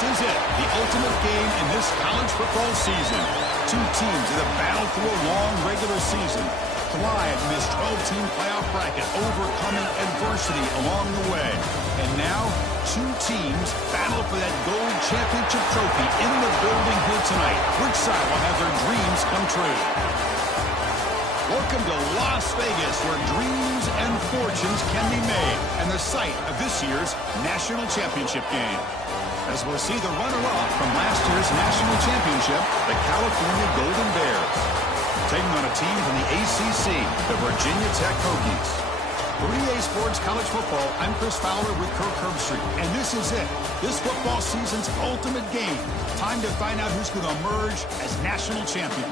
This is it, the ultimate game in this college football season. Two teams that have battled through a long regular season, thrived in this 12-team playoff bracket, overcoming adversity along the way. And now, two teams battle for that gold championship trophy in the building here tonight. Which side will have their dreams come true? Welcome to Las Vegas, where dreams and fortunes can be made, and the site of this year's national championship game. As we'll see the runner-up from last year's national championship, the California Golden Bears, taking on a team from the ACC, the Virginia Tech Hokies. For EA Sports College Football, I'm Chris Fowler with Kirk Herbstreit, and this is it, this football season's ultimate game. Time to find out who's going to emerge as national champion.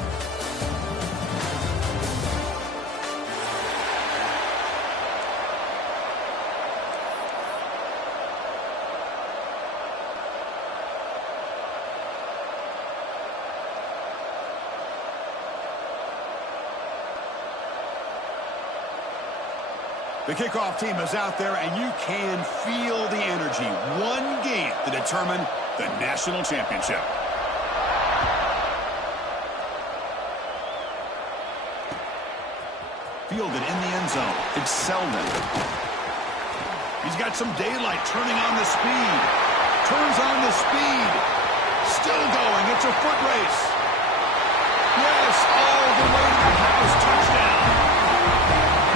The kickoff team is out there, and you can feel the energy. One game to determine the national championship. Fielded in the end zone. It's Selden. He's got some daylight, turning on the speed. Turns on the speed. Still going. It's a foot race. Yes, all the way to the house. Touchdown.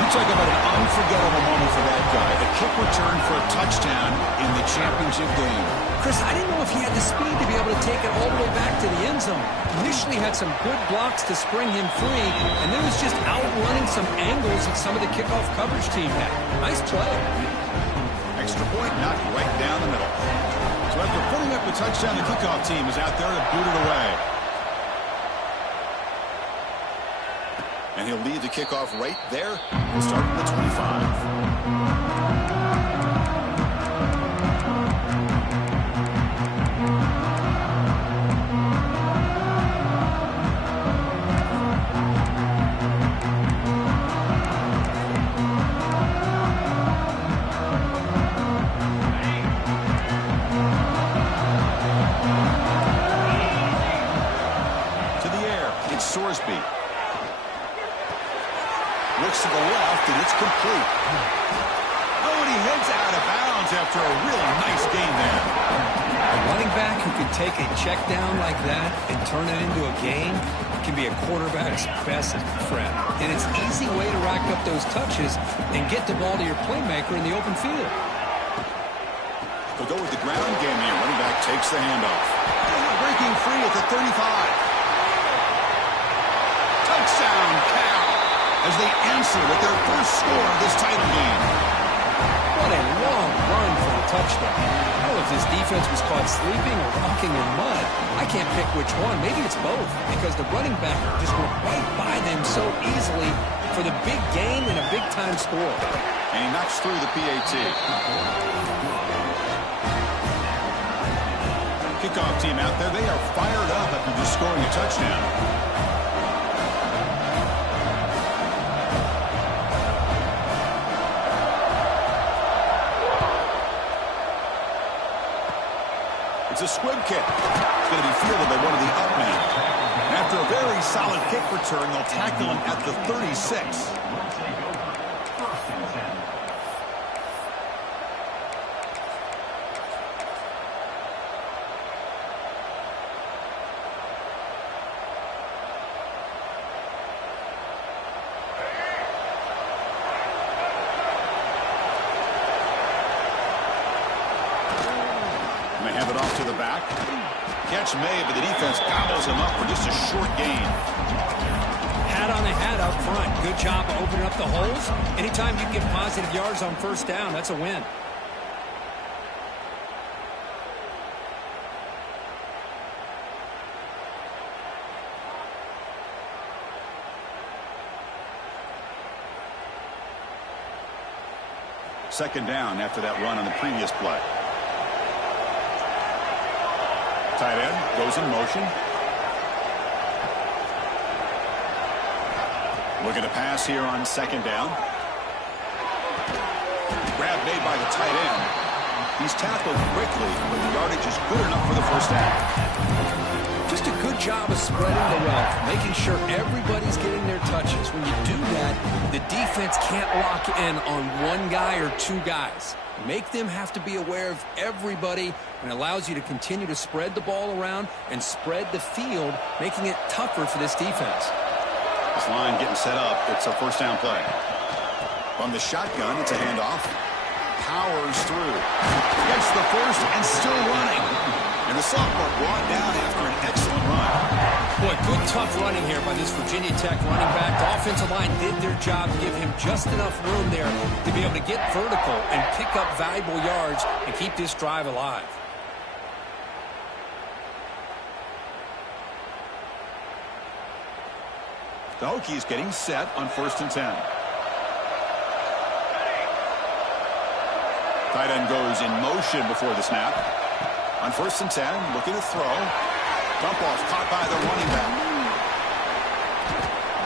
You talk about an unforgettable moment for that guy. A kick return for a touchdown in the championship game. Chris, I didn't know if he had the speed to be able to take it all the way back to the end zone. Initially had some good blocks to spring him free, and then was just outrunning some angles that some of the kickoff coverage team had. Nice play. Extra point, knocked right down the middle. So after putting up the touchdown, the kickoff team is out there to boot it away. And he'll lead the kickoff right there. He'll start from the 25. To the air, it's Sorsby. Looks to the left, and it's complete. Oh, and he heads out of bounds after a really nice game there. A running back who can take a check down like that and turn it into a gain can be a quarterback's best friend. And it's an easy way to rack up those touches and get the ball to your playmaker in the open field. They'll go with the ground game here. Running back takes the handoff. Breaking free at the 35. Touchdown, Cal, as they answer with their first score of this title game. What a long run for a touchdown. I don't know if this defense was caught sleeping or walking in mud. I can't pick which one. Maybe it's both, because the running back just went right by them so easily for the big game and a big-time score. And he knocks through the PAT. Kickoff team out there, they are fired up after just scoring a touchdown. It's a squib kick. It's going to be fielded by one of the up men. After a very solid kick return, they'll tackle him at the 36. They have it off to the back. Catch made, but the defense gobbles him up for just a short gain. Hat on the hat up front. Good job of opening up the holes. Anytime you get positive yards on first down, that's a win. Second down after that run on the previous play. Tight end goes in motion. Looking to pass here on second down. Grab made by the tight end. He's tackled quickly, but the yardage is good enough for the first down. Just a good job of spreading the wealth, making sure everybody's getting their touches. When you do that, the defense can't lock in on one guy or two guys. Make them have to be aware of everybody, and allows you to continue to spread the ball around and spread the field, making it tougher for this defense. This line getting set up. It's a first down play. From the shotgun, it's a handoff. Powers through. Gets the first and still running. And the sophomore brought down after an excellent run. Boy, good tough running here by this Virginia Tech running back. The offensive line did their job to give him just enough room there to be able to get vertical and pick up valuable yards and keep this drive alive. The Hokies getting set on 1st and 10. Tight end goes in motion before the snap. On 1st and 10, looking to throw. Dump off caught by the running back.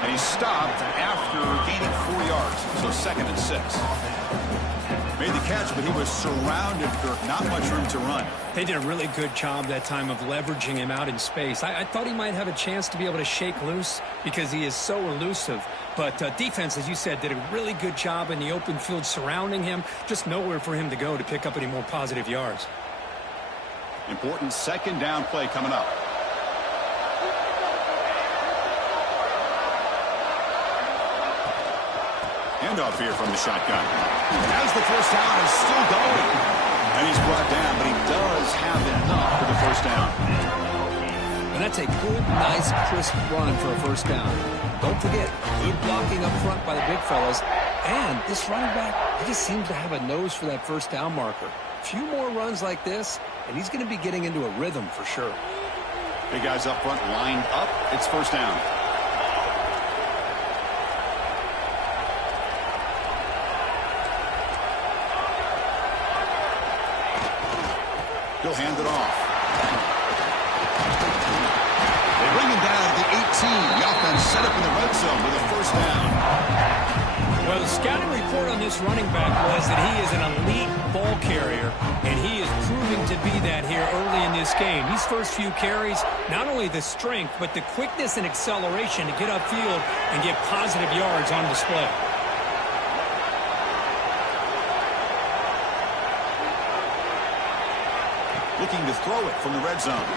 And he stopped after gaining 4 yards. So 2nd and 6. Made the catch, but he was surrounded, Kirk. Not much room to run. They did a really good job that time of leveraging him out in space. I thought he might have a chance to be able to shake loose because he is so elusive. But defense, as you said, did a really good job in the open field surrounding him. Just nowhere for him to go to pick up any more positive yards. Important 2nd down play coming up. Handoff here from the shotgun. As the first down is still going. And he's brought down, but he does have enough for the first down. And that's a good, nice, crisp run for a first down. Don't forget, good blocking up front by the big fellas. And this running back, he just seems to have a nose for that first down marker. A few more runs like this, and he's going to be getting into a rhythm for sure. Big guys up front lined up. It's first down. He'll hand it off. They bring him down at the 18. The offense set up in the red zone with a first down. Well, the scouting report on this running back was that he is an elite ball carrier, and he is proving to be that here early in this game. These first few carries, not only the strength, but the quickness and acceleration to get upfield and get positive yards on display. Looking to throw it from the red zone.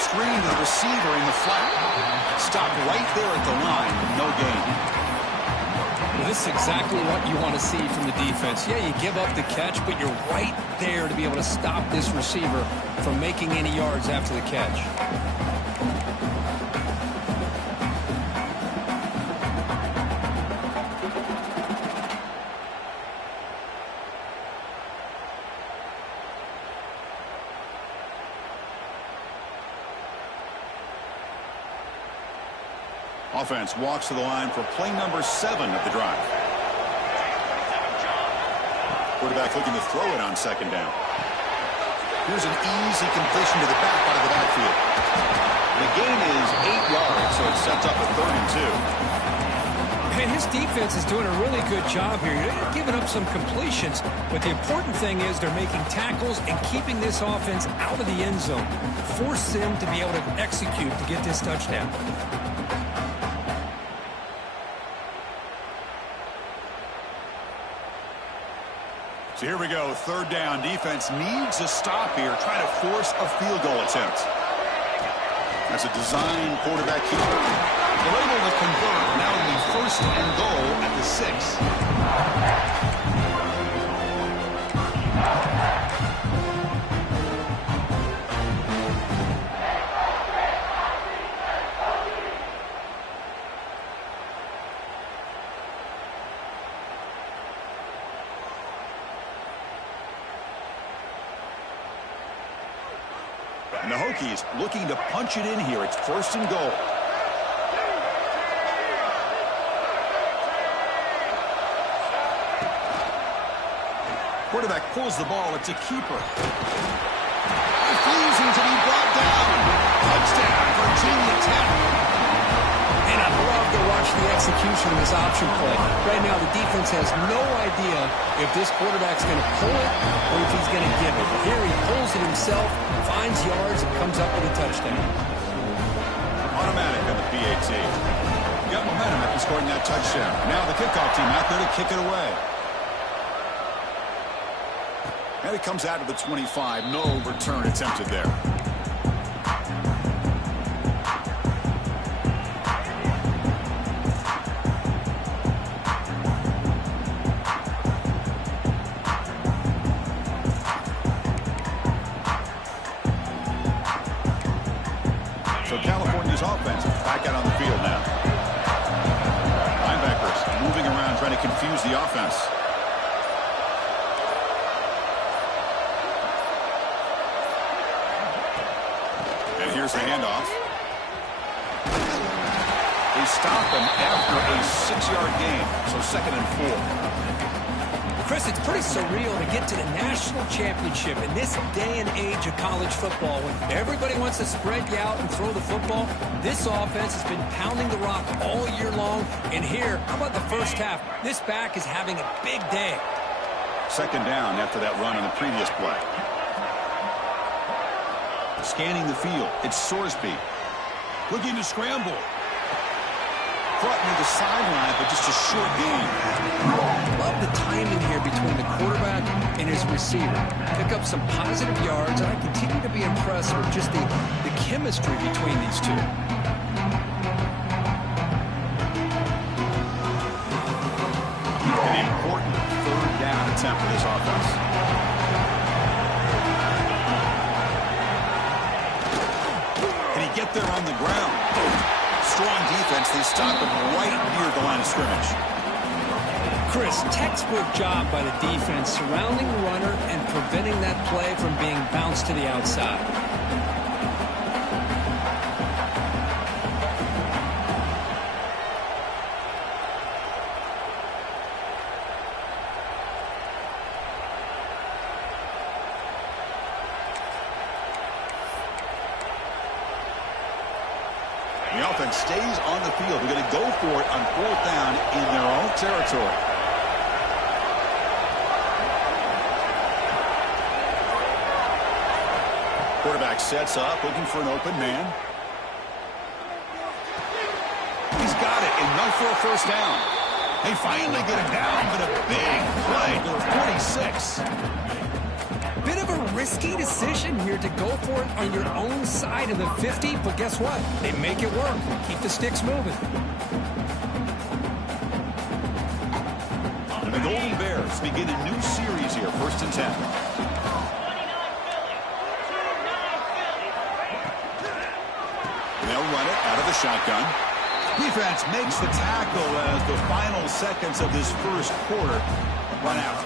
Screen to the receiver in the flat. Stopped right there at the line. No gain. Well, this is exactly what you want to see from the defense. Yeah, you give up the catch, but you're right there to be able to stop this receiver from making any yards after the catch. Offense walks to the line for play number 7 of the drive. Quarterback looking to throw it on 2nd down. Here's an easy completion to the back out of the backfield. The gain is 8 yards, so it sets up a 3rd and 2. And his defense is doing a really good job here. They're giving up some completions, but the important thing is they're making tackles and keeping this offense out of the end zone. Force them to be able to execute to get this touchdown. So here we go, 3rd down. Defense needs a stop here. Try to force a field goal attempt. That's a design quarterback keeper. They're able to convert. Now it'll be 1st and goal at the 6. And the Hokies looking to punch it in here. It's 1st and goal. Quarterback pulls the ball. It's a keeper. Refusing to be brought down. Touchdown, Virginia Tech. And I love to watch the execution of this option play. Right now, the defense has no idea if this quarterback's going to pull it or if he's going to give it. But here he pulls it himself, finds yards, and comes up with a touchdown. Automatic on the PAT. Got momentum after scoring that touchdown. Now the kickoff team out there to kick it away. And it comes out to the 25. No return attempted there. So California's offense back out on the field now. Linebackers moving around trying to confuse the offense. And here's the handoff. They stop him after a 6-yard gain. So 2nd and 4. Chris, it's pretty surreal to get to the national championship in this day and age of college football when everybody wants to spread you out and throw the football. This offense has been pounding the rock all year long. And here, how about the first half? This back is having a big day. 2nd down after that run on the previous play. Scanning the field, it's Sorsby. Looking to scramble. Caught near the sideline, but just a short gain. Love the timing here between the quarterback and his receiver. Pick up some positive yards, and I continue to be impressed with just the chemistry between these two. An important 3rd down attempt for this offense. Can he get there on the ground? Strong defense. They stop him right near the line of scrimmage. Chris, textbook job by the defense surrounding the runner and preventing that play from being bounced to the outside. The offense stays on the field. They're going to go for it on 4th down in their own territory. Quarterback sets up, looking for an open man. He's got it, enough for a first down. They finally get him down, but a big play to the 46. Bit of a risky decision here to go for it on your own side of the 50, but guess what? They make it work. Keep the sticks moving. And the Golden Bears begin a new series here, 1st and 10. They'll run it out of the shotgun. Defense makes the tackle as the final seconds of this first quarter run out.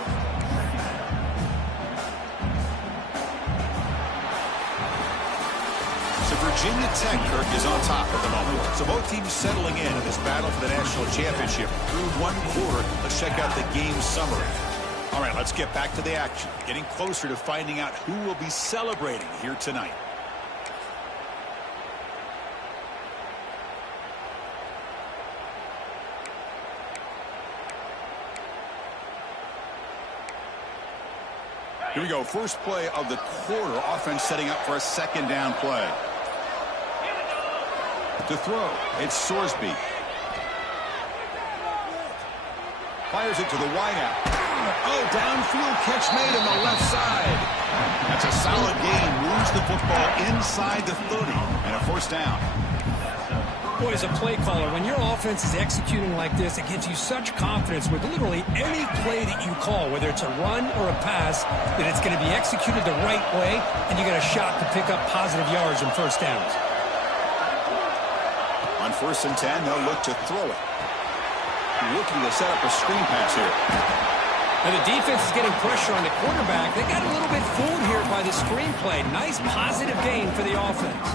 So Virginia Tech, Kirk, is on top at the moment. So both teams settling in this battle for the national championship through 1 quarter. Let's check out the game summary. All right, let's get back to the action. Getting closer to finding out who will be celebrating here tonight. Here we go. First play of the quarter. Offense setting up for a 2nd down play. To throw, it's Sorsby. Fires it to the wideout. Oh, downfield catch made on the left side. That's a solid gain. Moves the football inside the 30 and a 1st down. Boy, as a play caller, when your offense is executing like this, it gives you such confidence with literally any play that you call, whether it's a run or a pass, that it's going to be executed the right way, and you got a shot to pick up positive yards and 1st downs. On 1st and 10, they'll look to throw it. Looking to set up a screen pass here. And the defense is getting pressure on the quarterback. They got a little bit fooled here by the screen play. Nice positive gain for the offense.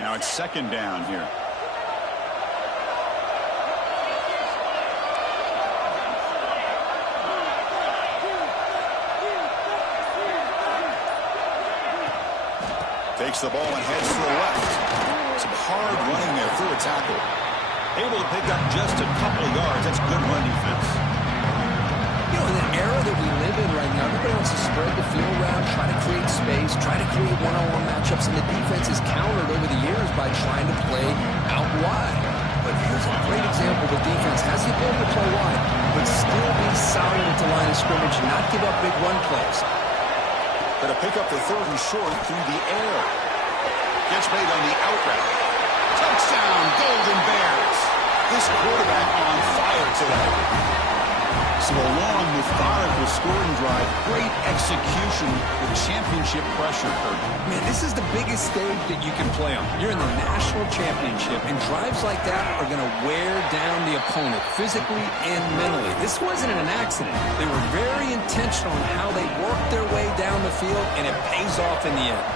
Now it's 2nd down here. Takes the ball and heads to the left. Some hard running there through a tackle. Able to pick up just a couple of yards. That's good run defense. You know, in the era that we live in right now, everybody wants to spread the field around, try to create space, try to create one-on-one matchups, and the defense is countered over the years by trying to play out wide. But here's a great example. The defense has the ability to play wide, but still be solid at the line of scrimmage and not give up big run plays. Going to pick up the 3rd and short through the air. Gets made on the out route. Touchdown, Golden Bears. This quarterback on fire today. So a long, methodical scoring drive. Great execution with championship pressure, Kurt. Man, this is the biggest stage that you can play on. You're in the national championship, and drives like that are going to wear down the opponent physically and mentally. This wasn't an accident. They were very intentional in how they worked their way down the field, and it pays off in the end.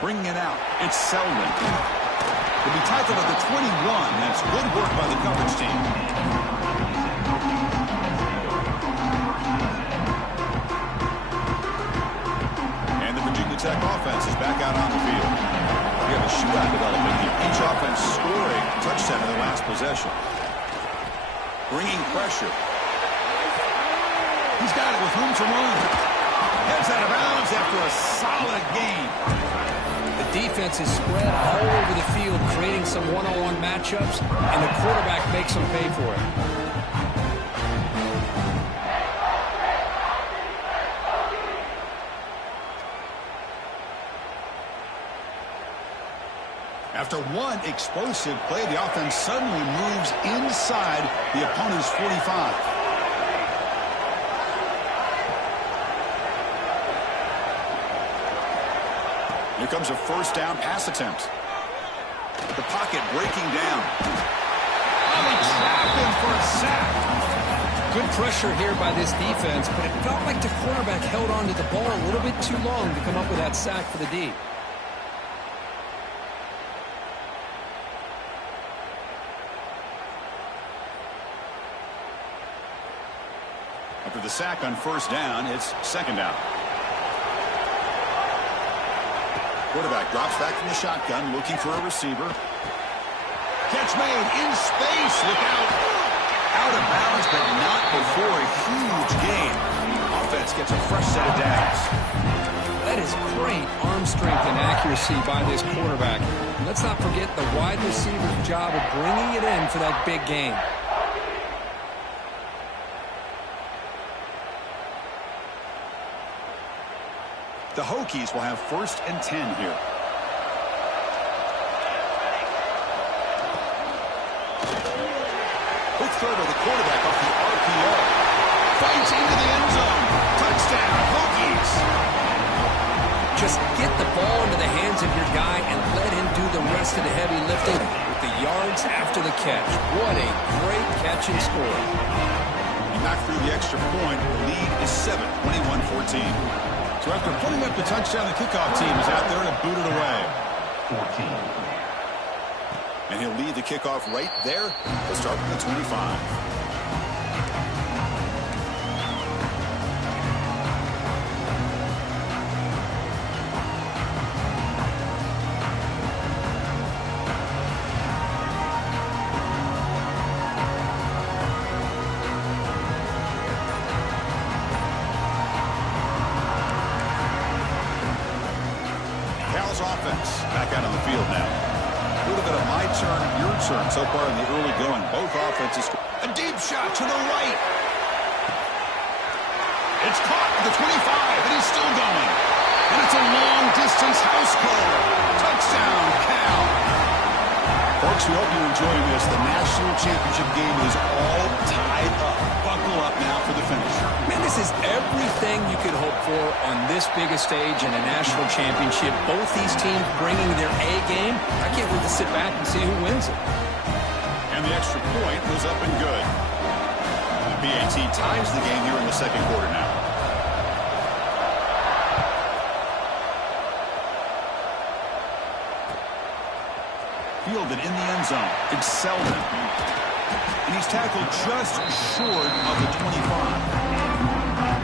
Bringing it out, it's Selden. He'll be tackled at the 21. That's good work by the coverage team. And the Virginia Tech offense is back out on the field. We have a shootout developing here. Each offense scoring a touchdown in their last possession. Bringing pressure. He's got it with room to run. Heads out of bounds after a solid game. The defense is spread all over the field, creating some one-on-one matchups, and the quarterback makes them pay for it. After one explosive play, the offense suddenly moves inside the opponent's 45. Here comes a 1st down pass attempt. The pocket breaking down. Oh, they trapped him for a sack. Good pressure here by this defense, but it felt like the quarterback held on to the ball a little bit too long to come up with that sack for the D. After the sack on 1st down, it's 2nd down. Quarterback drops back from the shotgun, looking for a receiver. Catch made in space. Look out. Out of bounds, but not before a huge gain. Offense gets a fresh set of downs. That is great arm strength and accuracy by this quarterback. And let's not forget the wide receiver's job of bringing it in for that big gain. The Hokies will have 1st and 10 here. Quick throw to the quarterback off the RPO. Fights into the end zone. Touchdown, Hokies. Just get the ball into the hands of your guy and let him do the rest of the heavy lifting with the yards after the catch. What a great catch and score. He knocked through the extra point. The lead is 7, 21-14. So after putting up the touchdown, the kickoff team is out there to boot it away. 14. And he'll lead the kickoff right there. He'll start from the 25. Offense back out on the field now. A little bit of my turn, your turn so far in the early going. Both offenses. A deep shot to the right. It's caught at the 25, and he's still going. And it's a long-distance house call. Touchdown, Cal. Folks, we hope you're enjoying this. The national championship game is all tied up. Buckle up now for the finish. Man, this is everything you could hope for on this biggest stage in a national championship. Both these teams bringing their A game. I can't wait to sit back and see who wins it. And the extra point was up and good. The BAT ties the game here in the 2nd quarter now. Fielded in the end zone. It's Selden. And he's tackled just short of the 25.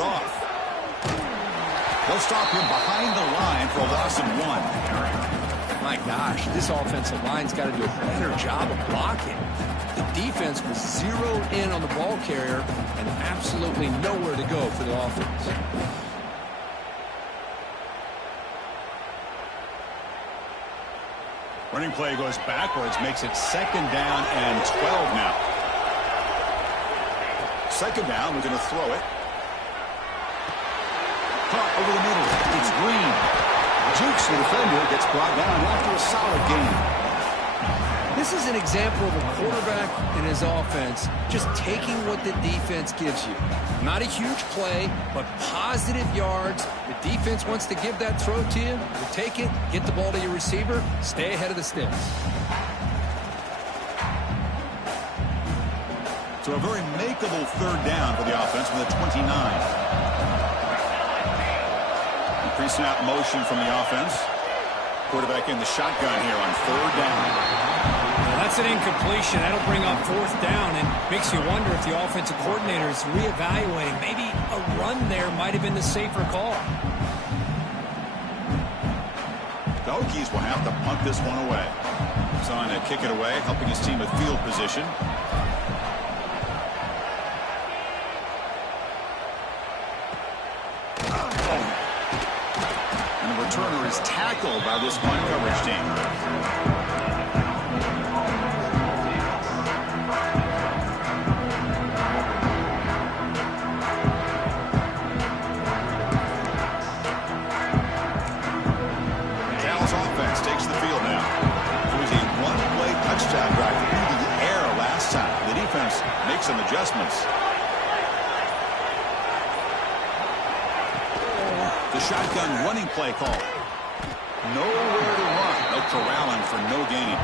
it off. They'll stop him behind the line for a loss of 1. My gosh, this offensive line's got to do a better job of blocking. The defense was zeroed in on the ball carrier and absolutely nowhere to go for the offense. Running play goes backwards, makes it 2nd down and 12 now. 2nd down, we're going to throw it. Caught over the middle. It's Green. Jukes the defender, gets brought down after a solid game. This is an example of a quarterback and his offense just taking what the defense gives you. Not a huge play, but positive yards. The defense wants to give that throw to you. You take it, get the ball to your receiver, stay ahead of the sticks. So a very makeable 3rd down for the offense from the 29. Pre-snap motion from the offense. Quarterback in the shotgun here on 3rd down. That's an incompletion. That'll bring up 4th down and makes you wonder if the offensive coordinator is reevaluating. Maybe a run there might have been the safer call. The Hokies will have to punt this one away. He's on to kick it away, helping his team with field position. And the returner is tackled by this punt coverage team. Takes the field now. It was a one-play touchdown drive through the air last time. The defense makes some adjustments. The shotgun running play call. Nowhere to run. No corralling for no gain.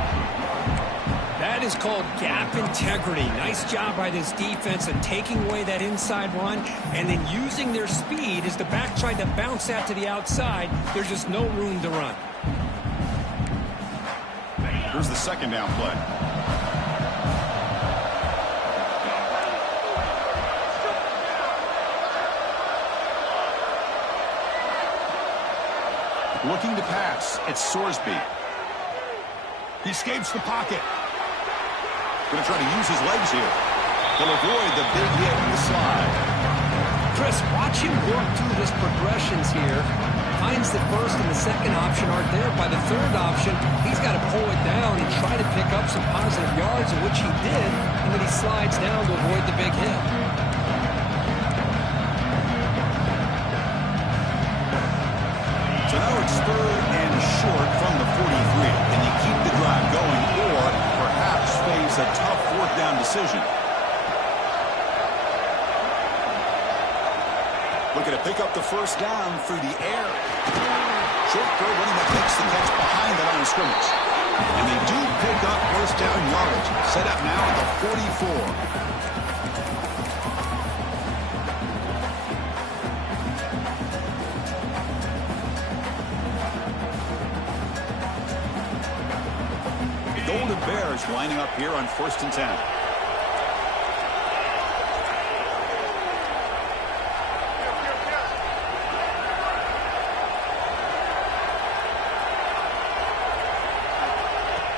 That is called gap integrity. Nice job by this defense of taking away that inside run and then using their speed as the back tried to bounce out to the outside. There's just no room to run. Here's the 2nd down play. Looking to pass. It's Sorsby. He escapes the pocket. Going to try to use his legs here. He'll avoid the big hit in the slide. Chris, watch him work through his progressions here. Finds the 1st and the 2nd option aren't there. By the 3rd option, he's got to pull it down and try to pick up some positive yards, of which he did, and then he slides down to avoid the big hit. So now it's 3rd and short from the 43. Can you keep the drive going or perhaps face a tough 4th down decision? Looking to pick up the 1st down through the air. Short throw, running that makes the catch behind the line of scrimmage. And they do pick up 1st down yardage. Set up now at the 44. Golden Bears lining up here on 1st and 10.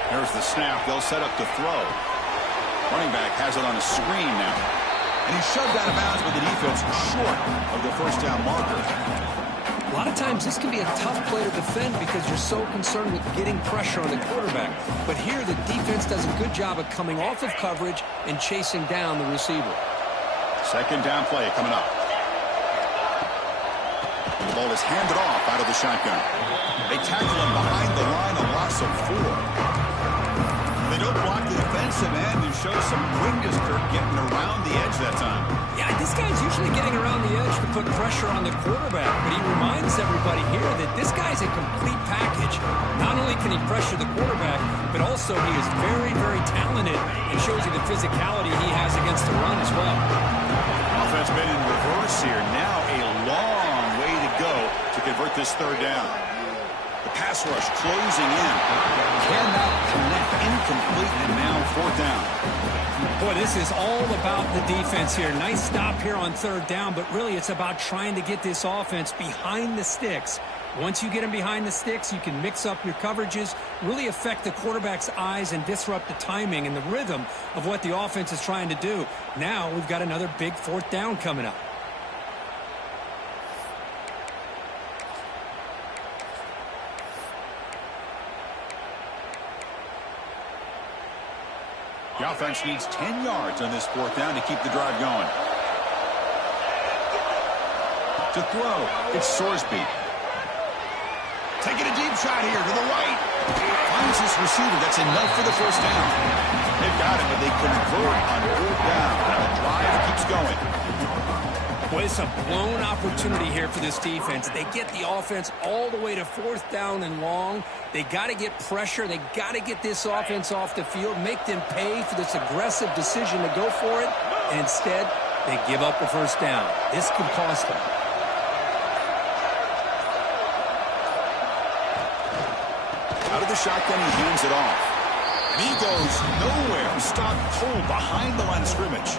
There's the snap. They'll set up to throw. Running back has it on a screen now. And he's shoved out of bounds with the defense short of the 1st down marker. A lot of times this can be a tough play to defend because you're so concerned with getting pressure on the quarterback. But here the defense does a good job of coming off of coverage and chasing down the receiver. 2nd down play coming up. The ball is handed off out of the shotgun. They tackle him behind the line, a loss of 4. They don't block the defensive end and show some quickness, Kirk, getting around the edge that time. Yeah, this guy's usually getting around the edge to put pressure on the quarterback, but he reminds everybody here that this guy's a complete package. Not only can he pressure the quarterback, but also he is very, very talented and shows you the physicality he has against the run as well. Offense been in reverse here. Now a long way to go to convert this 3rd down. The Pass rush closing in. Cannot connect. Incomplete, and now 4th down. Boy, this is all about the defense here. Nice stop here on 3rd down, but really it's about trying to get this offense behind the sticks. Once you get them behind the sticks, you can mix up your coverages, really affect the quarterback's eyes and disrupt the timing and the rhythm of what the offense is trying to do. Now we've got another big 4th down coming up. The offense needs 10 yards on this 4th down to keep the drive going. To throw, it's Sorsby. Taking a deep shot here to the right. Finds this receiver. That's enough for the 1st down. They've got it, but they convert on 4th down. Now the drive keeps going. Boy, it's a blown opportunity here for this defense. They get the offense all the way to 4th down and long. They got to get pressure. They got to get this offense off the field, make them pay for this aggressive decision to go for it. And instead, they give up the 1st down. This could cost them. Out of the shotgun, he hands it off. And he goes nowhere. Stopped cold behind the line of scrimmage.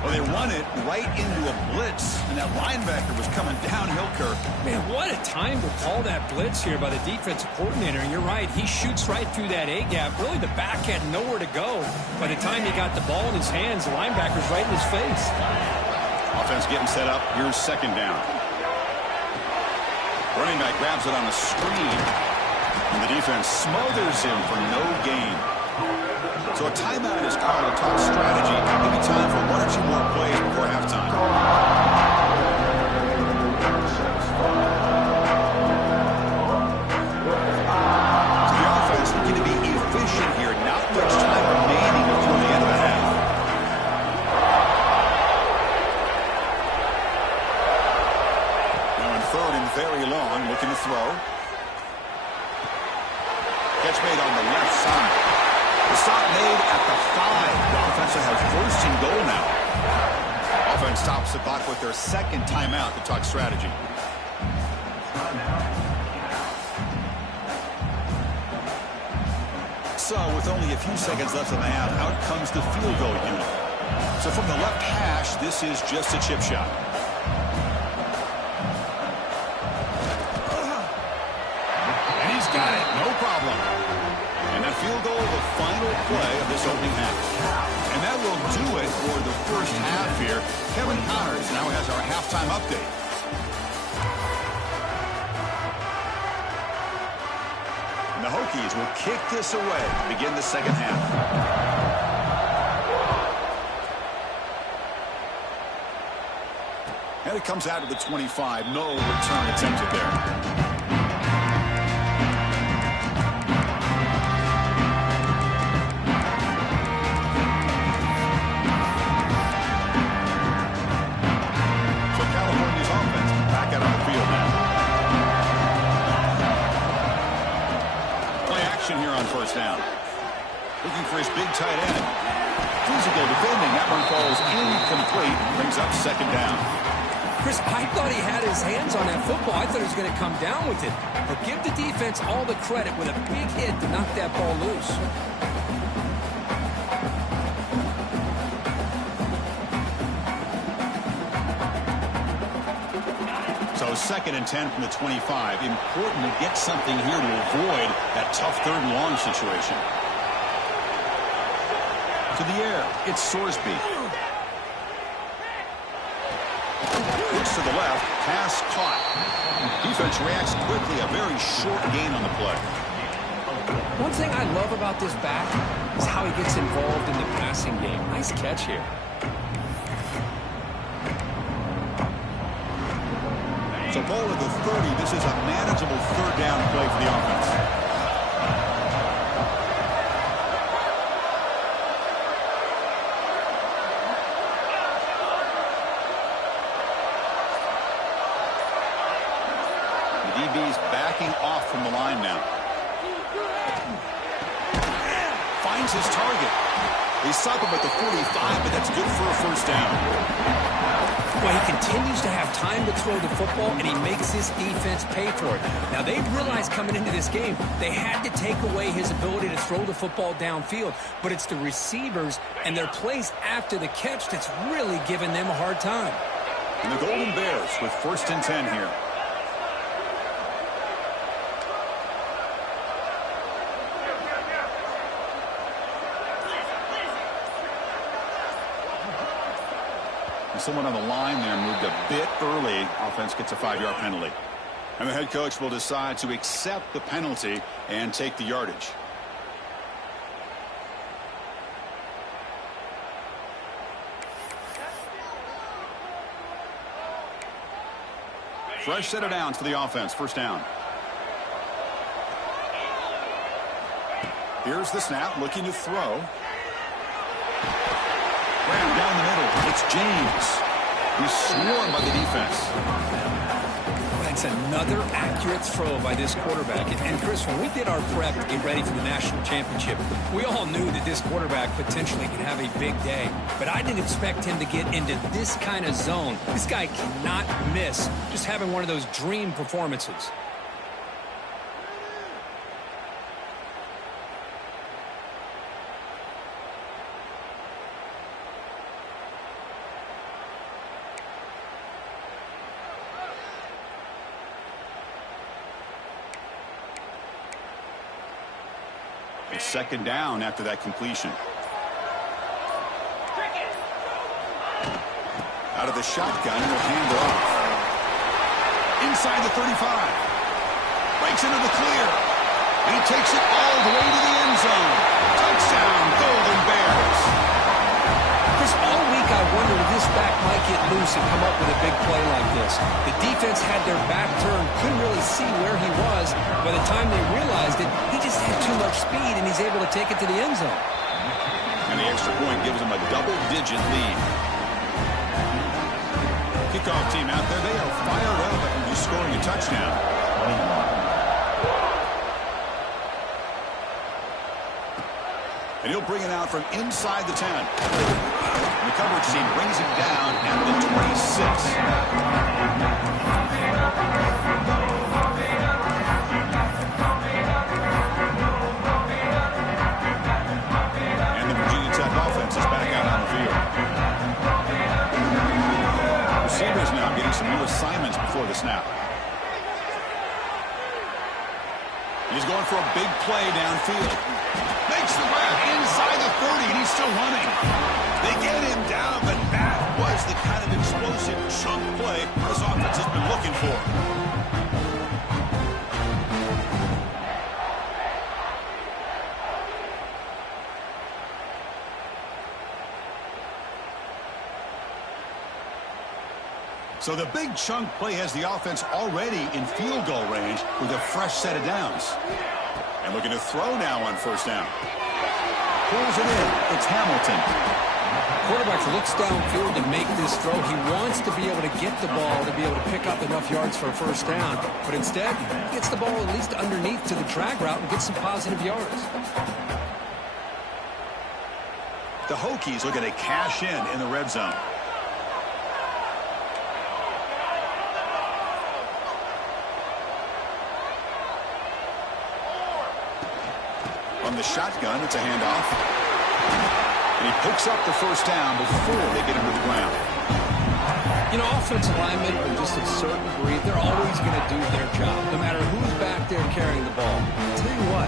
Well, they run it right into a blitz, and that linebacker was coming downhill, Kirk. Man, what a time to call that blitz here by the defensive coordinator. And you're right, he shoots right through that A-gap. Really, the back had nowhere to go. By the time he got the ball in his hands, the linebacker's right in his face. Offense getting set up. Here's 2nd down. Running back grabs it on a screen. And the defense smothers him for no gain. So a timeout is called to talk strategy. Maybe time for 1 or 2 more plays before halftime. So the offense looking to be efficient here. Not much time remaining before the end of the half. Now in 3rd and very long, looking to throw. Catch made on the left side. The stop made at the 5. The offense will have 1st and goal now. Offense stops the clock with their 2nd timeout to talk strategy. So with only a few seconds left in the half, out comes the field goal unit. So from the left hash, this is just a chip shot. And he's got it. No problem. And that field goal, the final play of this opening half. And that will do it for the 1st half here. Kevin Connors now has our halftime update. And the Hokies will kick this away to begin the 2nd half. And it comes out of the 25. No return attempted there. Here on 1st down. Looking for his big tight end. Physical defending. That one falls incomplete. Brings up 2nd down. Chris, I thought he had his hands on that football. I thought he was going to come down with it. But give the defense all the credit with a big hit to knock that ball loose. So 2nd and 10 from the 25. Important to get something here to avoid that tough 3rd and long situation. To the air, it's Sorsby. Looks to the left, pass caught. Defense reacts quickly, a very short gain on the play. One thing I love about this back is how he gets involved in the passing game. Nice catch here. So ball at the 30. This is a manageable 3rd down play for the offense. The DB's backing off from the line now. Finds his target. They stop him at the 45, but that's good for a 1st down. Well, he continues to have time to throw the football, and he makes his defense pay for it. Now, they realized coming into this game they had to take away his ability to throw the football downfield, but it's the receivers and their plays after the catch that's really giving them a hard time. And the Golden Bears with 1st and 10 here. Someone on the line there moved a bit early. Offense gets a 5-yard penalty. And the head coach will decide to accept the penalty and take the yardage. Fresh set of downs for the offense. 1st down. Here's the snap, looking to throw. Ran down the middle. It's James. He's swarmed by the defense. That's another accurate throw by this quarterback. And Chris, when we did our prep to get ready for the national championship, we all knew that this quarterback potentially could have a big day. But I didn't expect him to get into this kind of zone. This guy cannot miss just having one of those dream performances. It's 2nd down after that completion. Out of the shotgun, and he'll hand it off. Inside the 35. Breaks into the clear. And he takes it all the way to the end zone. Touchdown, Golden Bears. Chris, all week I wondered if this back might get loose and come up with a big play like this. The defense had their back turned, couldn't really see where he was. By the time they realized it, he just had too much speed, and he's able to take it to the end zone. And the extra point gives him a double-digit lead. Kickoff team out there, they are fired up after just scoring a touchdown. And he'll bring it out from inside the 10. And the coverage team brings him down at the 26. And the Virginia Tech offense is back out on the field. Receivers now getting some new assignments before the snap. He's going for a big play downfield. Makes the grab inside the 30, and he's still running. They get him down, but that was the kind of explosive chunk play this offense has been looking for. So the big chunk play has the offense already in field goal range with a fresh set of downs. And looking to throw now on 1st down. Pulls it in. It's Hamilton. Quarterback looks downfield to make this throw. He wants to be able to get the ball to be able to pick up enough yards for a 1st down. But instead, he gets the ball at least underneath to the drag route and gets some positive yards. The Hokies looking to cash in the red zone. From the shotgun, it's a handoff. And he picks up the 1st down before they get him to the ground. You know, offensive linemen are just a certain breed. They're always going to do their job, no matter who's back there carrying the ball. I'll tell you what,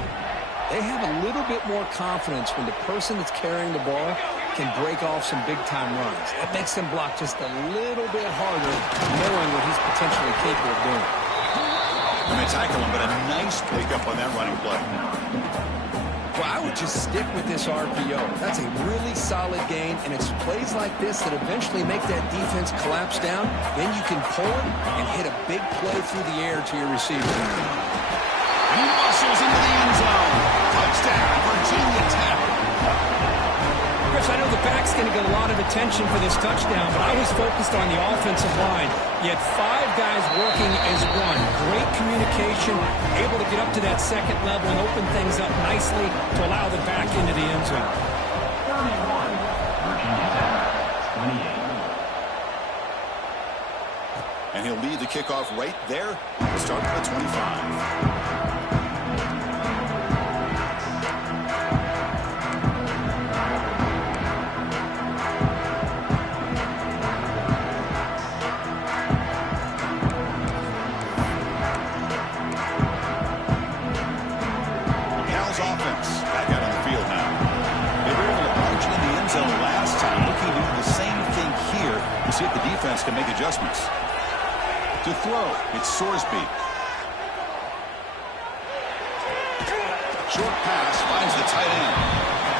they have a little bit more confidence when the person that's carrying the ball can break off some big-time runs. That makes them block just a little bit harder, knowing what he's potentially capable of doing. And they tackle him, but a nice pickup on that running play. Well, I would just stick with this RPO. That's a really solid gain, and it's plays like this that eventually make that defense collapse down. Then you can pull it and hit a big play through the air to your receiver. And he muscles into the end zone. Touchdown, Virginia Tech. Chris, I know the back's going to get a lot of attention for this touchdown, but I was focused on the offensive line. You had 5 guys working as one. Great communication, able to get up to that 2nd level and open things up nicely to allow the back into the end zone. 31, Virginia Tech, 28. And he'll lead the kickoff right there. Start at the 25. See if the defense can make adjustments. To throw, it's Sorsby. Short pass finds the tight end.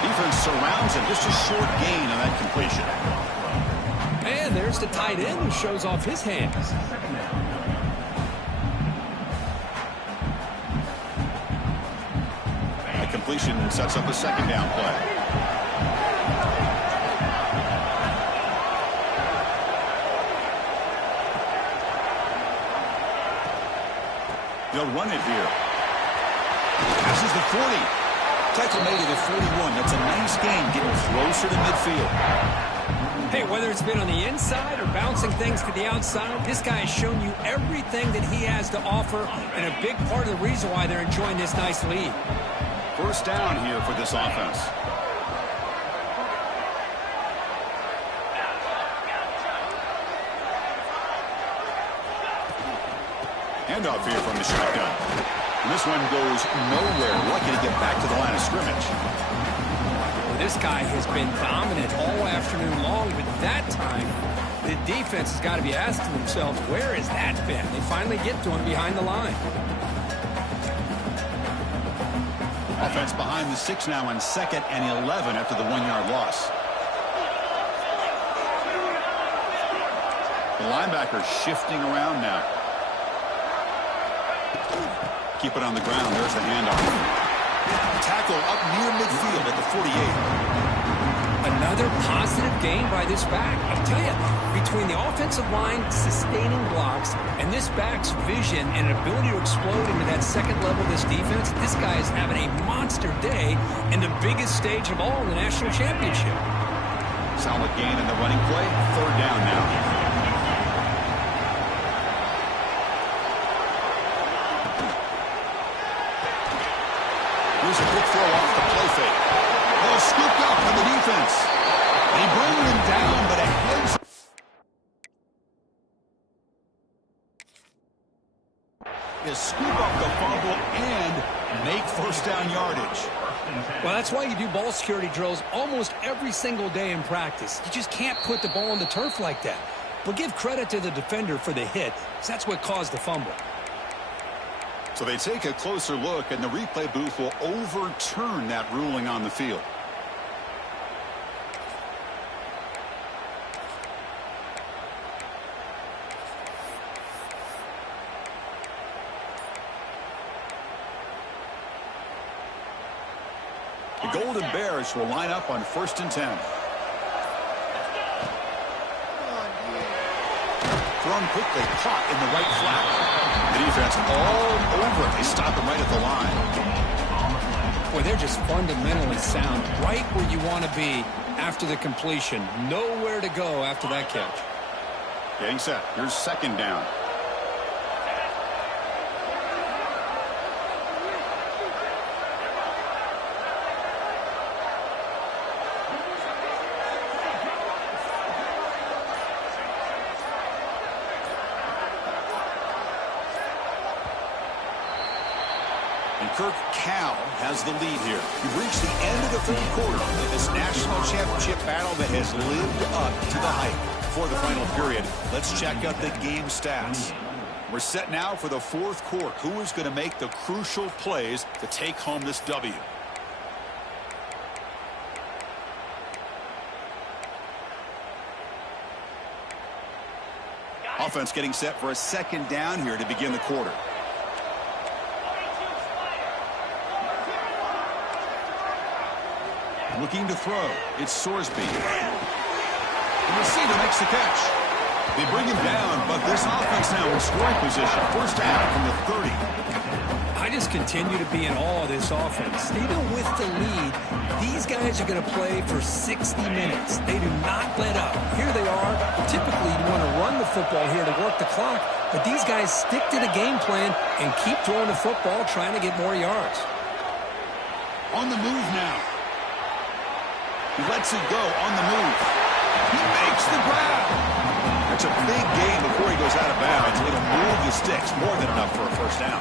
Defense surrounds him. Just a short gain on that completion. And there's the tight end who shows off his hands. That completion sets up a second down play. They'll run it here. Passes the 40. Tackle made it at 41. That's a nice gain, getting closer to midfield. Hey, whether it's been on the inside or bouncing things to the outside, this guy has shown you everything that he has to offer, and a big part of the reason why they're enjoying this nice lead. First down here for this offense. Handoff here from the shotgun. And this one goes nowhere. Lucky to get back to the line of scrimmage. Well, this guy has been dominant all afternoon long, but that time, the defense has got to be asking themselves, where has that been? They finally get to him behind the line. Offense behind the 6 now on 2nd and 11 after the 1-yard loss. The linebacker shifting around now. Keep it on the ground. There's the handoff. Tackle up near midfield at the 48. Another positive gain by this back. I'll tell you, between the offensive line sustaining blocks and this back's vision and ability to explode into that second level of this defense, this guy is having a monster day in the biggest stage of all, the national championship. Solid gain in the running play. 3rd down now. Here's a quick throw off the play fake. Oh, scooped up on the defense. They bring him down, but it heads. Is scoop up the fumble and make first down yardage. Well, that's why you do ball security drills almost every single day in practice. You just can't put the ball on the turf like that. But give credit to the defender for the hit, because that's what caused the fumble. So they take a closer look, and the replay booth will overturn that ruling on the field. The Golden Bears will line up on 1st and 10. Thrown quickly, caught in the right flat. The defense all over it. They stop him right at the line. Boy, they're just fundamentally sound, right where you want to be after the completion. Nowhere to go after that catch. Getting set. Here's 2nd down. Kirk Cal has the lead here. We've reached the end of the 3rd quarter of this national championship battle that has lived up to the hype. For the final period, let's check out the game stats. We're set now for the 4th quarter. Who is going to make the crucial plays to take home this W? Offense getting set for a 2nd down here to begin the quarter. Looking to throw. It's Sorsby. The receiver makes the catch. They bring him down, but this offense now in scoring position. First down from the 30. I just continue to be in awe of this offense. Even with the lead, these guys are going to play for 60 minutes. They do not let up. Here they are. Typically, you want to run the football here to work the clock, but these guys stick to the game plan and keep throwing the football, trying to get more yards. On the move now. He lets it go on the move. He makes the grab. That's a big gain before he goes out of bounds. It'll move the sticks, more than enough for a first down.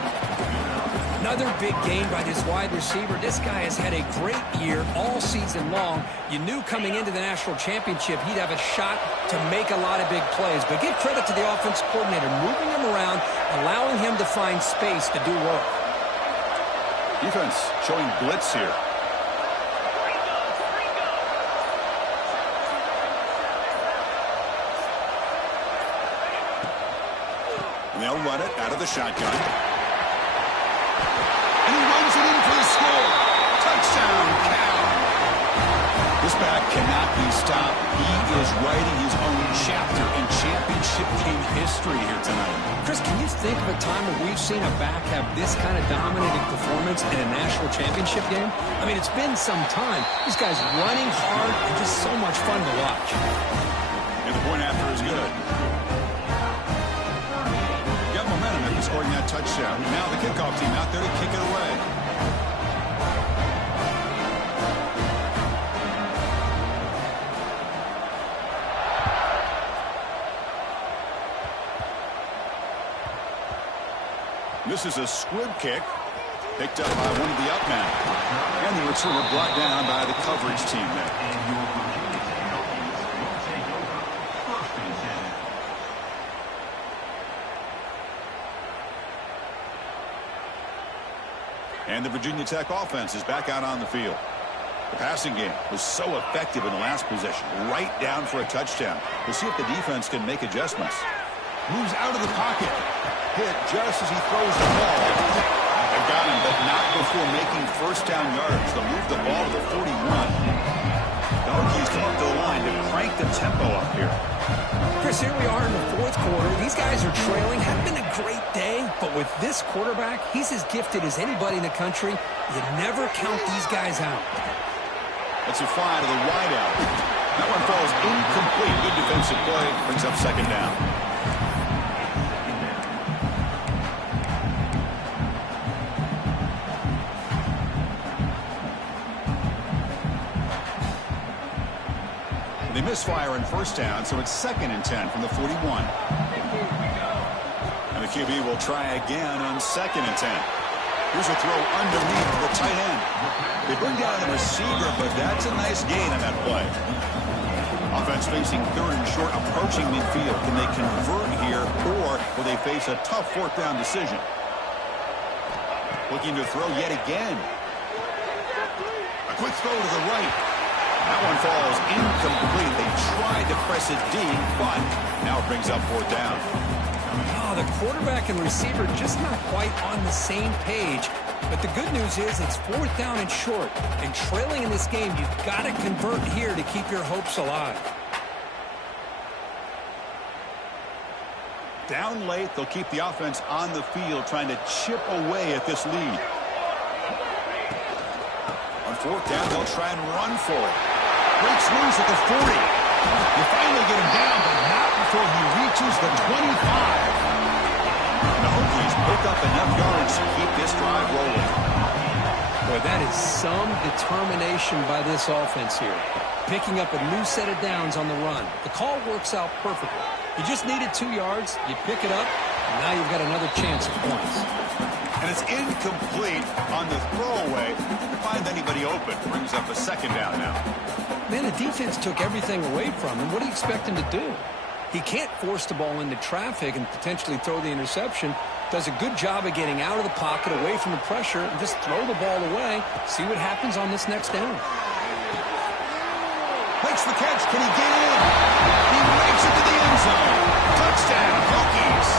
Another big gain by this wide receiver. This guy has had a great year all season long. You knew coming into the national championship he'd have a shot to make a lot of big plays. But give credit to the offensive coordinator, moving him around, allowing him to find space to do work. Defense showing blitz here. They'll run it out of the shotgun. And he runs it in for the score. Touchdown, Cal. This back cannot be stopped. He is writing his own chapter in championship game history here tonight. Chris, can you think of a time where we've seen a back have this kind of dominating performance in a national championship game? I mean, it's been some time. This guy's running hard and just so much fun to watch. And the point after is good. Scoring that touchdown. Now the kickoff team out there to kick it away. This is a squib kick picked up by one of the up men. And the returner brought down by the coverage team there. And the Virginia Tech offense is back out on the field. The passing game was so effective in the last possession, right down for a touchdown. We'll see if the defense can make adjustments. Moves out of the pocket. Hit just as he throws the ball. They got him, but not before making first down yards. They'll move the ball to the 41. The Hokies come up to the line to crank the tempo up here. Chris, here we are in the fourth quarter. These guys are trailing. Hadn't been a great day, but with this quarterback, he's as gifted as anybody in the country. You never count these guys out. That's a fly to the wideout. That one falls incomplete. Good defensive play. Brings up second down. They misfire in first down, so it's 2nd and 10 from the 41. And the QB will try again on 2nd and 10. Here's a throw underneath the tight end. They bring down the receiver, but that's a nice gain on that play. Offense facing 3rd and short, approaching midfield. Can they convert here, or will they face a tough 4th down decision? Looking to throw yet again. A quick throw to the right. That one falls incomplete. They tried to press it deep, but now it brings up 4th down. Oh, the quarterback and receiver just not quite on the same page. But the good news is it's 4th down and short. And trailing in this game, you've got to convert here to keep your hopes alive. Down late, they'll keep the offense on the field, trying to chip away at this lead. On 4th down, they'll try and run for it. Breaks loose at the 40. You finally get him down, but not before he reaches the 25. The Hokies pick up enough yards to keep this drive rolling. Boy, that is some determination by this offense here. Picking up a new set of downs on the run. The call works out perfectly. You just needed 2 yards, you pick it up, and now you've got another chance at points. And it's incomplete on the throwaway. Didn't find anybody open. Brings up a 2nd down now. Man, the defense took everything away from him. What do you expect him to do? He can't force the ball into traffic and potentially throw the interception. Does a good job of getting out of the pocket, away from the pressure, and just throw the ball away. See what happens on this next down. Makes the catch. Can he get in? He makes it to the end zone. Touchdown, Hokies.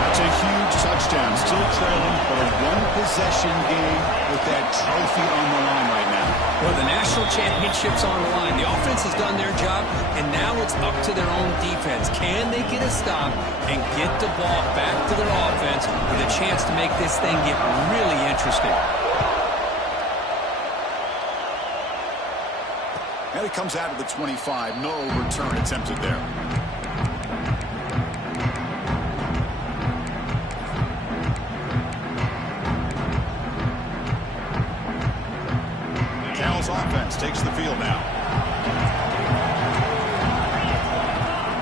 That's It's a huge touchdown. Still trailing, but a one-possession game with that trophy on the line right now. Well, the national championship's on the line. The offense has done their job, and now it's up to their own defense. Can they get a stop and get the ball back to their offense with a chance to make this thing get really interesting? And it comes out of the 25. No return attempted there. Cal's offense takes the field now.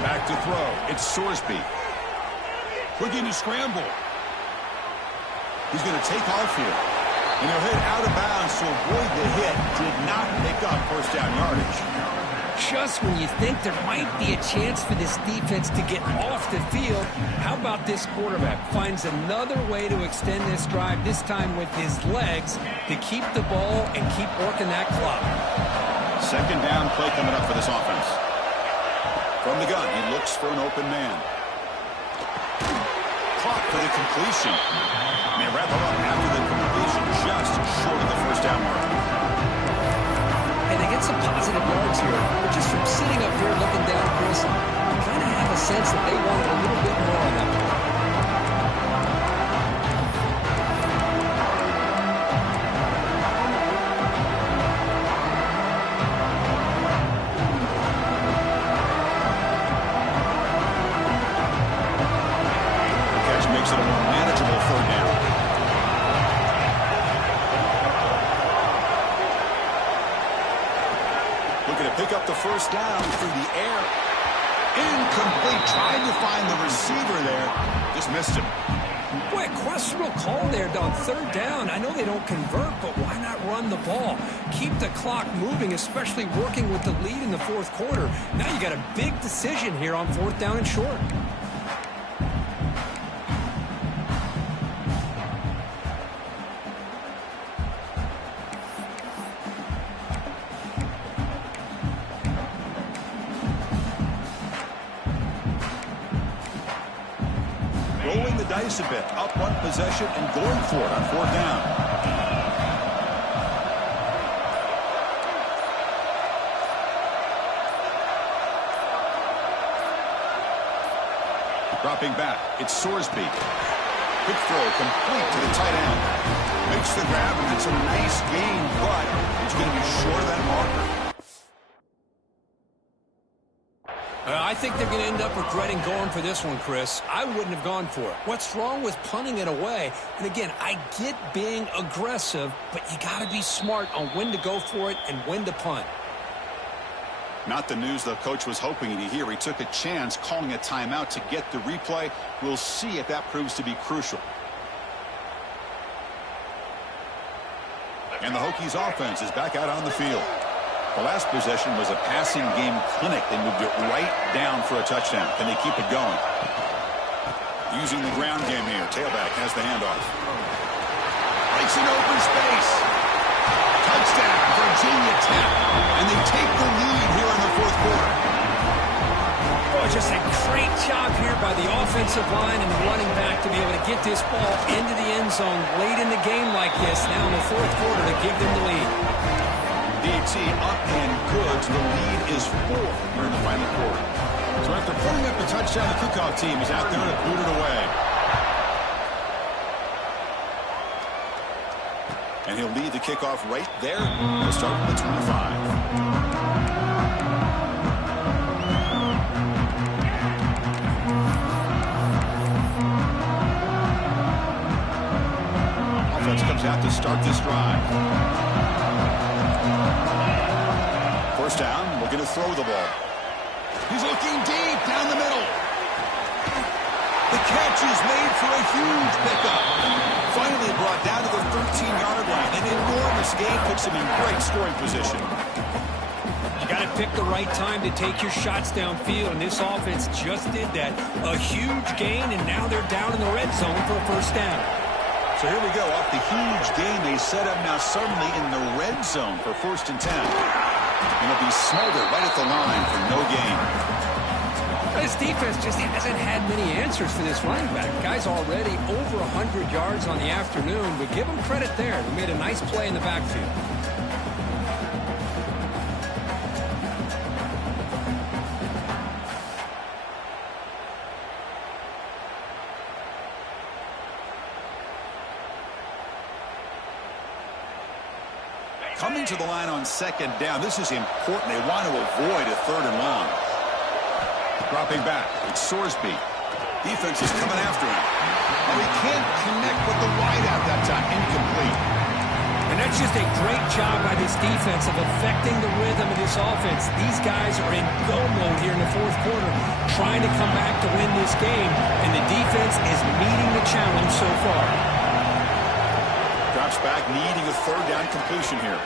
Back to throw. It's Sorsby. Looking to scramble. He's going to take off here. And he'll hit out of bounds to avoid the hit. Did not pick up first down yardage. Just when you think there might be a chance for this defense to get off the field, how about this quarterback finds another way to extend this drive, this time with his legs, to keep the ball and keep working that clock. Second down play coming up for this offense. From the gun, he looks for an open man. Caught for the completion. And they wrap him up after the completion, just short of the first down mark. And they get some positive yards here. But just from sitting up here looking down, Chris, you kind of have a sense that they wanted a little bit more on that play. Makes it a more manageable third down. Looking to pick up the first down through the air. Incomplete. Trying to find the receiver there. Just missed him. Boy, questionable call there on third down. I know they don't convert, but why not run the ball? Keep the clock moving, especially working with the lead in the fourth quarter. Now you got a big decision here on fourth down and short. Rolling the dice a bit, up one possession and going for it on fourth down. Dropping back, it's Sorsby. Quick throw, complete to the tight end. Makes the grab, and it's a nice gain, but it's going to be short of that marker. I think they're going to end up regretting going for this one, Chris. I wouldn't have gone for it. What's wrong with punting it away? And again, I get being aggressive, but you got to be smart on when to go for it and when to punt. Not the news the coach was hoping to hear. He took a chance calling a timeout to get the replay. We'll see if that proves to be crucial. And the Hokies offense is back out on the field. The last possession was a passing game clinic. They moved it right down for a touchdown. Can they keep it going? Using the ground game here. Tailback has the handoff. Makes an open space. Touchdown, Virginia Tech. And they take the lead here in the fourth quarter. Oh, just a great job here by the offensive line and the running back to be able to get this ball into the end zone late in the game like this. Now in the fourth quarter to give them the lead. DT up and good. The lead is 4 here in the final quarter. So after putting up the touchdown, the kickoff team is out there to boot it away. And he'll lead the kickoff right there. He'll start from the 25. Offense comes out to start this drive. First down, looking to throw the ball. He's looking deep down the middle. The catch is made for a huge pickup. Finally brought down to the 13-yard line. An enormous gain puts him in great scoring position. You got to pick the right time to take your shots downfield, and this offense just did that. A huge gain, and now they're down in the red zone for a first down. So here we go. Off the huge gain, they set up now suddenly in the red zone for 1st and 10. And it'll be smothered right at the line for no gain. This defense just hasn't had many answers for this running back. Guy's already over 100 yards on the afternoon, but give him credit there. He made a nice play in the backfield. Coming to the line on second down. This is important. They want to avoid a 3rd and long. Dropping back. It's Sorsby. Defense is coming after him. Oh, he can't connect with the wideout that time. Incomplete. And that's just a great job by this defense of affecting the rhythm of this offense. These guys are in go mode here in the 4th quarter, trying to come back to win this game, and the defense is meeting the challenge so far. Drops back, needing a 3rd down completion here.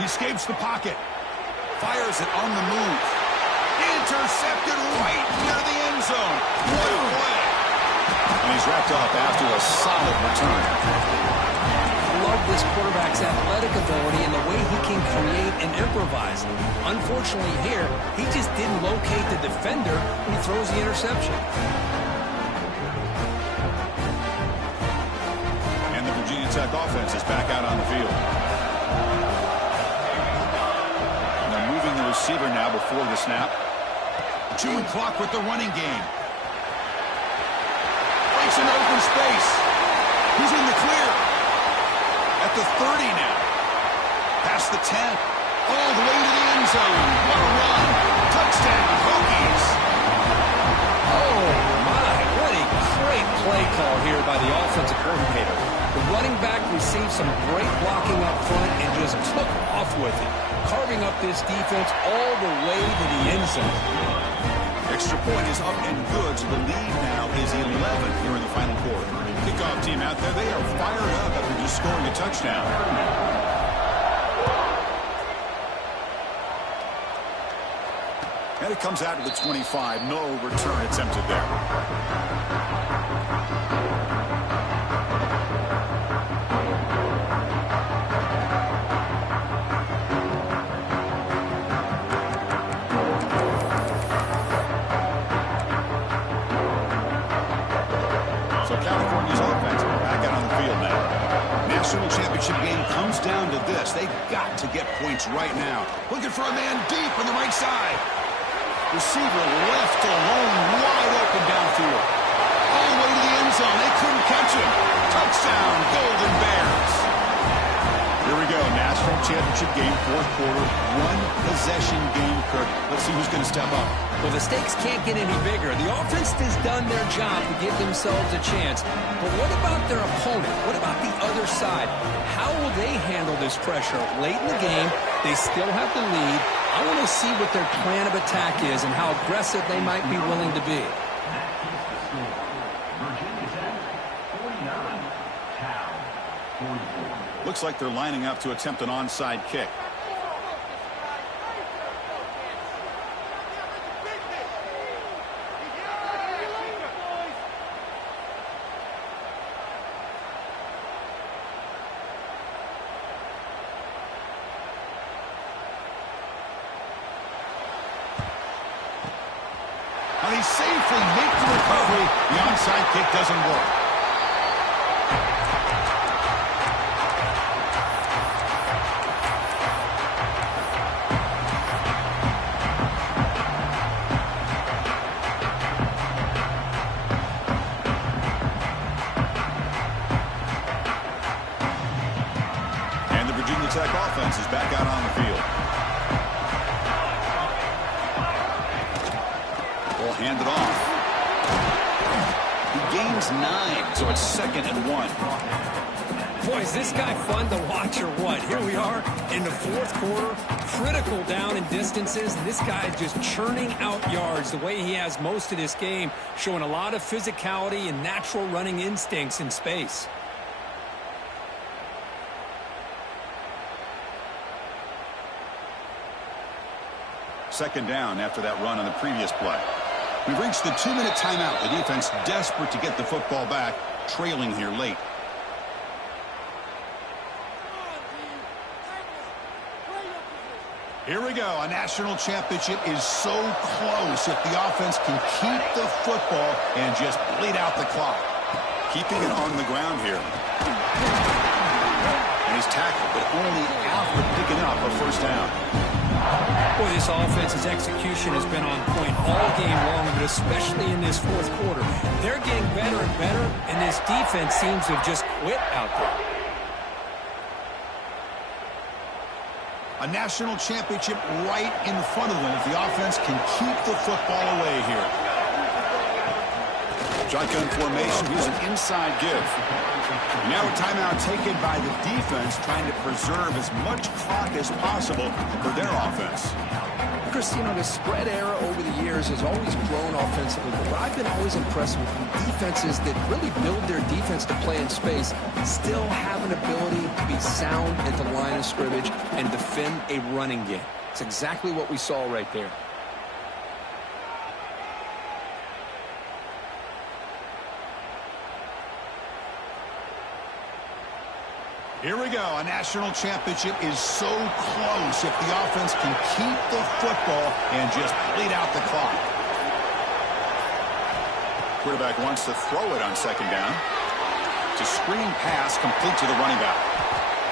He escapes the pocket. Fires it on the move. Intercepted right near the end zone. What a play. And he's wrapped up after a solid return. I love this quarterback's athletic ability and the way he can create and improvise. Unfortunately here, he just didn't locate the defender when he throws the interception. And the Virginia Tech offense is back out on the field. And they're moving the receiver now before the snap. Chewing clock with the running game. Breaks into open space. He's in the clear. At the 30 now. Past the 10. All the way to the end zone. What a run. Touchdown, Hokies. Oh, my. What a great play call here by the offensive coordinator. The running back received some great blocking up front and just took off with it, carving up this defense all the way to the end zone. Extra point is up and good, so the lead now is 11 here in the final quarter. Kickoff team out there, they are fired up after just scoring a touchdown. And it comes out to the 25. No return attempted there. California's offense back out on the field now. National championship game comes down to this. They've got to get points right now. Looking for a man deep on the right side. Receiver left alone, wide open downfield. All the way to the end zone. They couldn't catch him. Touchdown, Golden Bears. Here we go. National championship game, 4th quarter. 1-possession game, Kirk. Let's see who's going to step up. Well, the stakes can't get any bigger. The offense has done their job to give themselves a chance. But what about their opponent? What about the other side? How will they handle this pressure? Late in the game, they still have the lead. I want to see what their plan of attack is and how aggressive they might be willing to be. Looks like they're lining up to attempt an onside kick. Now they safely make the recovery. The onside kick doesn't work. Tech offense is back out on the field. Will hand it off. He gains 9, so it's 2nd and 1. Boy, is this guy fun to watch or what? Here we are in the 4th quarter, critical down in distances, and this guy is just churning out yards the way he has most of this game, showing a lot of physicality and natural running instincts in space. Second down after that run on the previous play. We've reached the 2-minute timeout. The defense desperate to get the football back, trailing here late. Here we go. A national championship is so close if the offense can keep the football and just bleed out the clock. Keeping it on the ground here. And he's tackled, but only after picking up a first down. Boy, this offense's execution has been on point all game long, but especially in this fourth quarter. They're getting better and better, and this defense seems to have just quit out there. A national championship right in front of them if the offense can keep the football away here. Shotgun formation, here's an inside give. Now a timeout taken by the defense, trying to preserve as much clock as possible for their offense. Chris, you know, the spread era over the years has always grown offensively, but what I've been always impressed with defenses that really build their defense to play in space still have an ability to be sound at the line of scrimmage and defend a running game. It's exactly what we saw right there. Here we go. A national championship is so close if the offense can keep the football and just bleed out the clock. Quarterback wants to throw it on second down. It's a screen pass complete to the running back.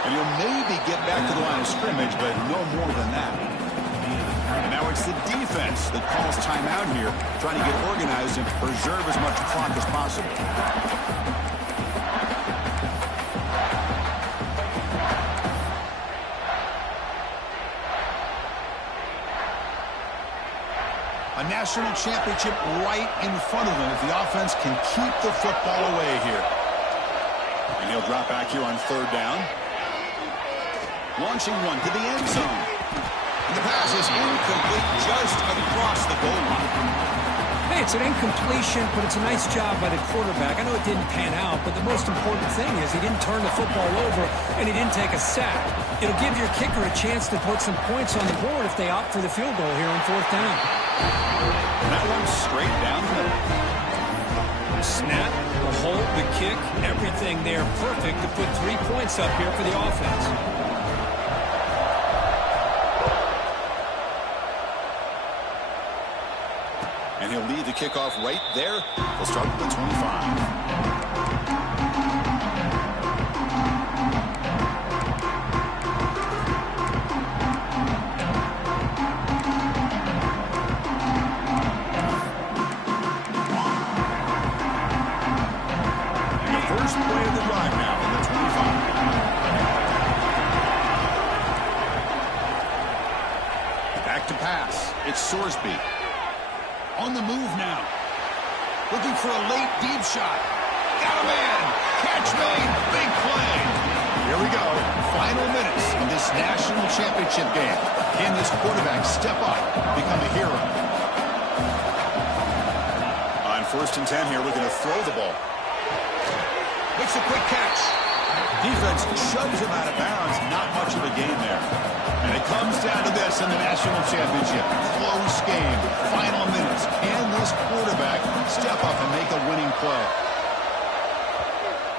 And he'll maybe get back to the line of scrimmage, but no more than that. And now it's the defense that calls timeout here, trying to get organized and preserve as much clock as possible. A national championship right in front of them if the offense can keep the football away here. And he'll drop back here on third down. Launching one to the end zone. And the pass is incomplete just across the goal line. Hey, it's an incompletion, but it's a nice job by the quarterback. I know it didn't pan out, but the most important thing is he didn't turn the football over and he didn't take a sack. It'll give your kicker a chance to put some points on the board if they opt for the field goal here on fourth down. And that one's straight down the middle. The snap, the hold, the kick, everything there perfect to put 3 points up here for the offense. And he'll lead the kickoff right there. He'll start with the 25. Sorsby on the move now, looking for a late deep shot. Got a man, catch made, big play. Here we go, final minutes of this national championship game. Can this quarterback step up, become a hero? On 1st and 10 here, looking to throw the ball. Makes a quick catch. Defense shoves him out of bounds. Not much of a gain there. And it comes down to this in the national championship. Close game. Final minutes. Can this quarterback step up and make a winning play?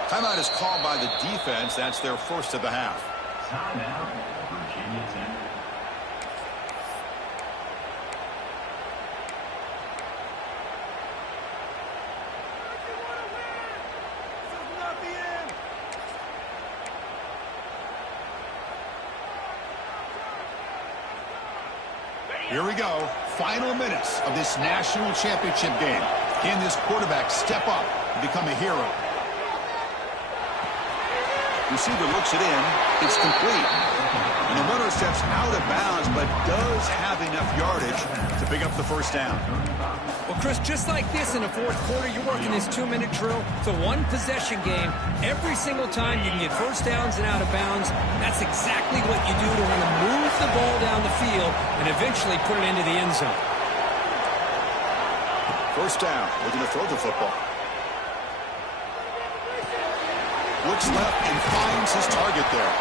Timeout is called by the defense. That's their first of the half. Timeout, Virginia Tech. Here we go. Final minutes of this national championship game. Can this quarterback step up and become a hero? Receiver looks it in. It's complete. And the runner steps out of bounds, but does have enough yardage to pick up the first down. Well, Chris, just like this in the fourth quarter, you're working this 2-minute drill. It's a one-possession game. Every single time you can get first downs and out of bounds. That's exactly what you do to want to move the ball down the field and eventually put it into the end zone. First down, looking to throw the football. Looks left and finds his target there.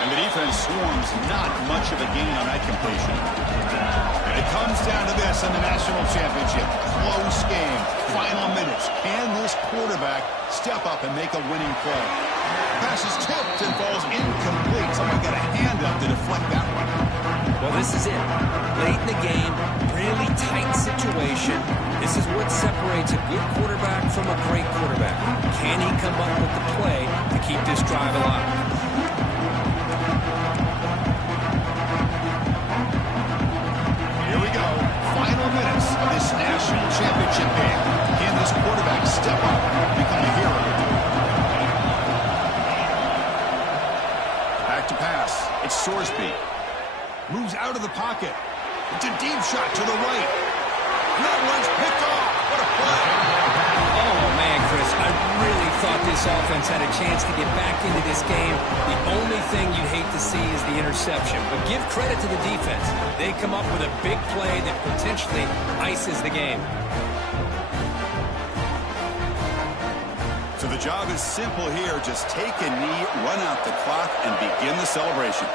And the defense swarms, not much of a gain on that completion. And it comes down to this in the national championship. Close game, final minutes. Can this quarterback step up and make a winning play? Pass is tipped and falls incomplete. Someone got a hand up to deflect that one. Well, this is it. Late in the game, really tight situation. This is what separates a good quarterback from a great quarterback. Can he come up with the play to keep this drive alive? Here we go. Final minutes of this national championship game. Can this quarterback step up and become a hero? Back to pass. It's Sorsby. Moves out of the pocket. It's a deep shot to the right. That one's picked off. What a play. Oh, man, Chris, I really thought this offense had a chance to get back into this game. The only thing you'd hate to see is the interception. But give credit to the defense. They come up with a big play that potentially ices the game. So the job is simple here. Just take a knee, run out the clock, and begin the celebration.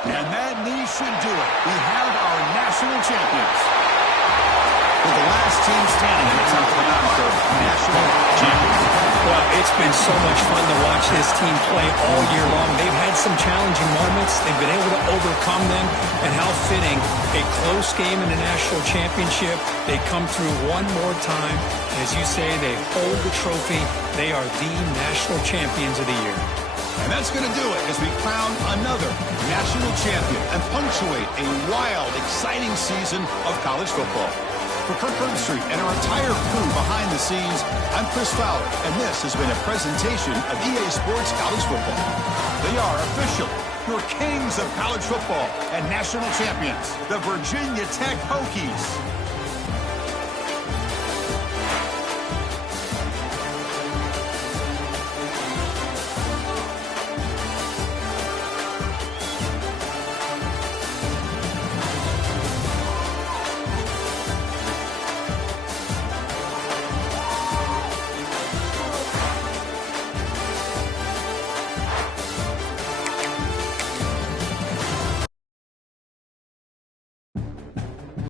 And that knee should do it. We have our national champions. With the last team standing at the top of the mountain for national champions. Well, it's been so much fun to watch this team play all year long. They've had some challenging moments. They've been able to overcome them. And how fitting, a close game in the national championship. They come through one more time. As you say, they hold the trophy. They are the national champions of the year. And that's going to do it as we crown another national champion and punctuate a wild, exciting season of college football. For Kirk Herbstreit and our entire crew behind the scenes, I'm Chris Fowler, and this has been a presentation of EA Sports College Football. They are official, your kings of college football and national champions, the Virginia Tech Hokies.